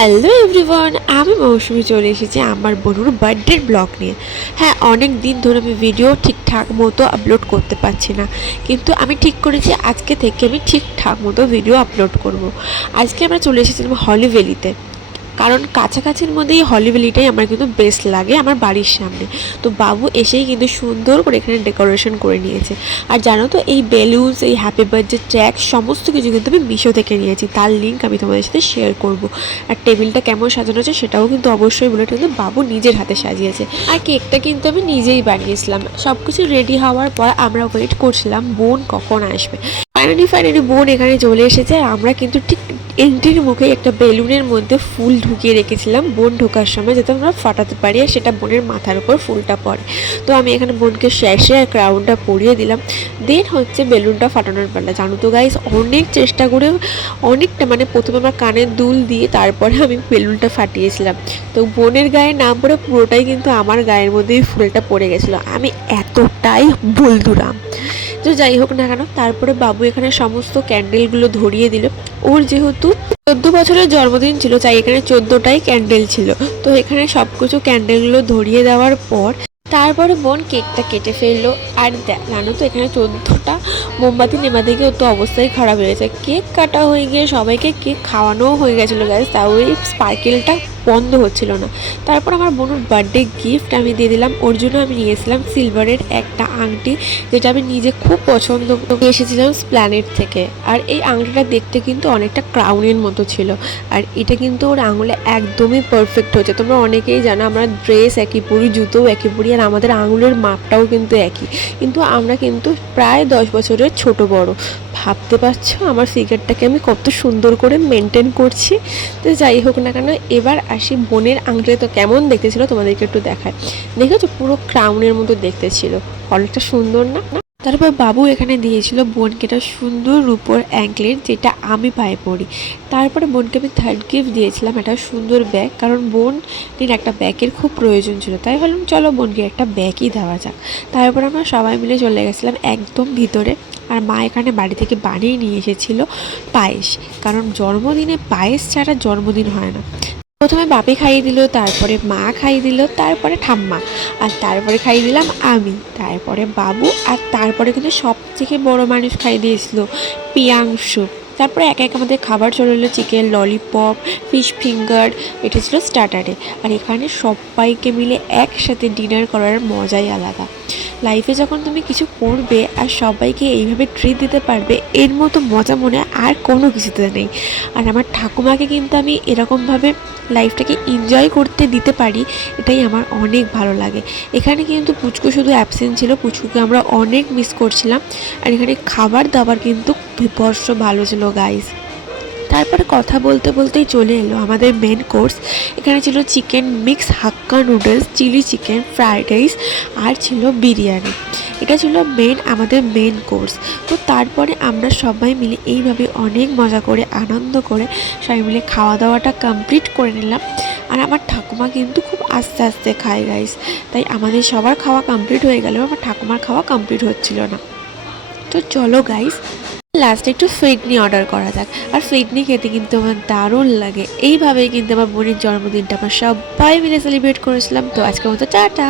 Hello everyone আমি মৌসুমি চলে এসেছি আমার বোনুর বার্থডের ব্লগ নিয়ে। হ্যাঁ অনেক দিন ধরে আমি ভিডিও ঠিকঠাক মতো আপলোড করতে পারছি না। কিন্তু আমি ঠিক করেছি, আজকে থেকে আমি ঠিকঠাক মতো ভিডিও আপলোড করব। আজকে আমরা চলে এসেছিলাম হলি ভ্যালিতে। কারণ কাছাকাছির মধ্যেই হলি ভ্যালিটাই আমার কিন্তু বেস্ট লাগে, আমার বাড়ির সামনে। তো বাবু এসেই কিন্তু সুন্দর করে এখানে ডেকোরেশন করে নিয়েছে। আর জানো তো, এই বেলুনস এই হ্যাপি বার্থডে ট্র্যাক সমস্ত কিছু কিন্তু আমি মিশো থেকে নিয়েছি। তার লিঙ্ক আমি তোমাদের সাথে শেয়ার করব। আর টেবিলটা কেমন সাজানো আছে সেটাও কিন্তু অবশ্যই বলে কিন্তু বাবু নিজের হাতে সাজিয়েছে। আর কেকটা কিন্তু আমি নিজেই বানিয়েছিলাম। সব কিছু রেডি হওয়ার পর আমরা ওয়েট করছিলাম, বোন কখন আসবে। ফাইনালি ফাইনালি বোন এখানে চলে এসেছে। আর আমরা কিন্তু ঠিক এন্ট্রির মুখে একটা বেলুনের মধ্যে ফুল ঢুকিয়ে রেখেছিলাম, বোন ঢোকার সময় যাতে আমরা ফাটাতে পারি আর সেটা বোনের মাথার উপর ফুলটা পড়ে। তো আমি এখানে বোনকে শেষে আর ক্রাউনটা পরিয়ে দিলাম। দেন হচ্ছে বেলুনটা ফাটানোর পাল্লা জানো তো গাইস অনেক চেষ্টা করে অনেকটা মানে প্রথমে আমার কানের দুল দিয়ে তারপরে আমি বেলুনটা ফাটিয়েছিলাম। তো বোনের গায়ে না পড়ে পুরোটাই কিন্তু আমার গায়ের মধ্যেই ফুলটা পড়ে গেছিল। আমি এতটাই বলদুরাম তো যাই হোক না কেন, তারপরে বাবু এখানে সমস্ত ক্যান্ডেলগুলো ধরিয়ে দিল। ওর যেহেতু চোদ্দ বছরের জন্মদিন ছিল, তাই এখানে চোদ্দোটাই ক্যান্ডেল ছিল। তো এখানে সব কিছু ক্যান্ডেলগুলো ধরিয়ে দেওয়ার পর তারপরে বোন কেকটা কেটে ফেলল। আর জানো তো এখানে চোদ্দোটা মোমবাতি নেভাতে গিয়ে তো অবস্থাই খারাপ হয়ে গেছে। কেক কাটা হয়ে গিয়ে সবাইকে কেক খাওয়ানোও হয়ে গেছিল গ্যাস তাও ওই স্পার্কেলটা বন্ধ হচ্ছিল না। তারপর আমার বোনুর বার্থডে গিফট আমি দিয়ে দিলাম। ওর জন্য আমি নিয়েছিলাম সিলভারের একটা আংটি, যেটা আমি নিজে খুব পছন্দ এসেছিলাম স্প্ল্যানেট থেকে। আর এই আংটিটা দেখতে কিন্তু অনেকটা ক্রাউনের মতো ছিল। আর এটা কিন্তু ওর আঙুলে একদমই পারফেক্ট হচ্ছে। তোমরা অনেকেই জানো আমরা ড্রেস একই পরি, জুতোও একই পরি, আর আমাদের আঙুলের মাপটাও কিন্তু একই। কিন্তু আমরা কিন্তু প্রায় দশ বছরের ছোট বড়। ভাবতে পারছ? আমার ফিগারটাকে আমি কত সুন্দর করে মেনটেন করছি? তো যাই হোক না কেন, এবার আসি বোনের আংটিটা তো কেমন দেখতে ছিল তোমাদেরকে একটু দেখায়। দেখেছ পুরো ক্রাউনের মতো দেখতে ছিল। অনেকটা সুন্দর না? তারপর বাবু এখানে দিয়েছিল বোনকে একটা সুন্দর রূপোর অ্যাঙ্কলেট যেটা আমি পায়ে পড়ি তারপরে বোনকে আমি থার্ড গিফট দিয়েছিলাম একটা সুন্দর ব্যাগ কারণ বোনের একটা ব্যাগের খুব প্রয়োজন ছিল। তাই ভাবলাম, চলো বোনকে একটা ব্যাগই দেওয়া যাক। তারপর আমরা সবাই মিলে চলে গেছিলাম একদম ভিতরে। আর মা এখানে বাড়ি থেকে বানিয়ে নিয়ে এসেছিল পায়েস। কারণ জন্মদিনে পায়েস ছাড়া জন্মদিন হয় না। প্রথমে বাপি খাইয়ে দিল, তারপরে মা খাইয়ে দিল, তারপরে ঠাম্মা। আর তারপরে খাইয়ে দিলাম আমি, তারপরে বাবু, আর তারপরে কিন্তু সব থেকে বড় মানুষ খাইয়ে দিয়েছিল পিয়াংশু। তারপরে এক এক আমাদের খাবার চলে এলো চিকেন ললিপপ ফিশ ফিঙ্গার এটা ছিল স্টার্টারে আর এখানে সবাইকে মিলে একসাথে ডিনার করার মজাই আলাদা। লাইফে যখন তুমি কিছু করবে আর সবাইকে এইভাবে ট্রিট দিতে পারবে, এর মতো মজা মনে আর কোনো কিছুতে নেই। আর আমার ঠাকুমাকে কিন্তু আমি এরকমভাবে লাইফটাকে এনজয় করতে দিতে পারি, এটাই আমার অনেক ভালো লাগে। এখানে কিন্তু পুচকু শুধু অ্যাবসেন্ট ছিল, পুচকুকে আমরা অনেক মিস করছিলাম। আর এখানে খাবার দাবার কিন্তু বিভর্ষ ভালো ছিল। গাইস তারপরে কথা বলতে বলতেই চলে এলো আমাদের মেন কোর্স এখানে ছিল chicken mix hakka noodles chilli chicken fried rice আর ছিল বিরিয়ানি। এটা ছিল মেন আমাদের মেন কোর্স তো তারপরে আমরা সবাই মিলে এইভাবে অনেক মজা করে, আনন্দ করে সবাই মিলে খাওয়া দাওয়াটা কমপ্লিট করে নিলাম। আর আমার ঠাকুমা কিন্তু খুব আস্তে আস্তে খায় গাইস তাই আমাদের সবার খাওয়া কমপ্লিট হয়ে গেলেও আমার ঠাকুমার খাওয়া কমপ্লিট হচ্ছিল না। তো চলো গাইস লাস্টে একটু ফিডনি অর্ডার করা যাক। আর ফিডনি খেতে কিন্তু আমার দারুণ লাগে। এইভাবেই কিন্তু আমার বোনের জন্মদিনটা আমার সবাই মিলে সেলিব্রেট করেছিলাম। তো আজকের মতো টাটা।